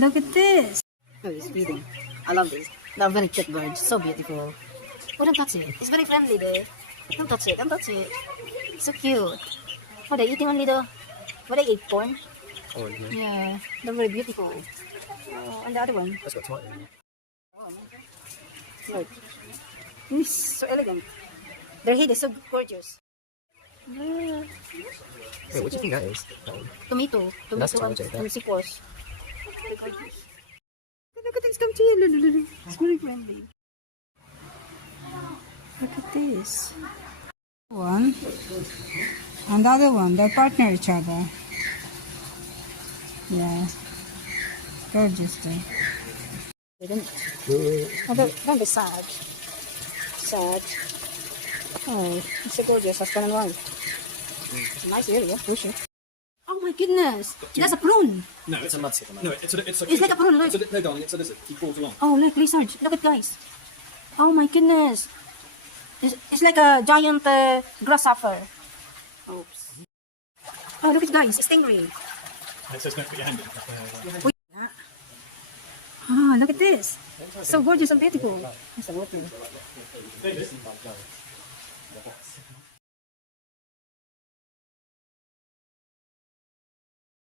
look at this. Oh, he's feeding. I love this. They're very cute birds. So beautiful. Oh, don't touch it. It's very friendly there. Don't touch it. Don't touch it. So cute. Oh, they're eating only the... What, they eat corn? Corn, yeah. Yeah. They're very beautiful. Oh, and the other one. That's got tomato in it. Look. It's so elegant. Their head is so gorgeous. Wait, what do you think that is? Tomato. That's Tomato tomato, and sequoias. They're gorgeous. Look at this. Come to you. It's very friendly. Look at this. One and the other one, they partner each other. Yeah. Gorgeous though. Don't be sad. Sad. Oh, it's so gorgeous. Husband and wife. It's a nice area. Bushy. Oh my goodness. That's a prune. No, it's a mudskipper. No, it's It's like a prawn, look. no, darling, it's a lizard. He crawls along. Oh, look, lizard. Look at guys. Oh my goodness. It's like a giant grasshopper. Oops. Oh, look at guys. Stingray. It says don't put your hand in. Ah, look at this. So gorgeous and beautiful. It's a water.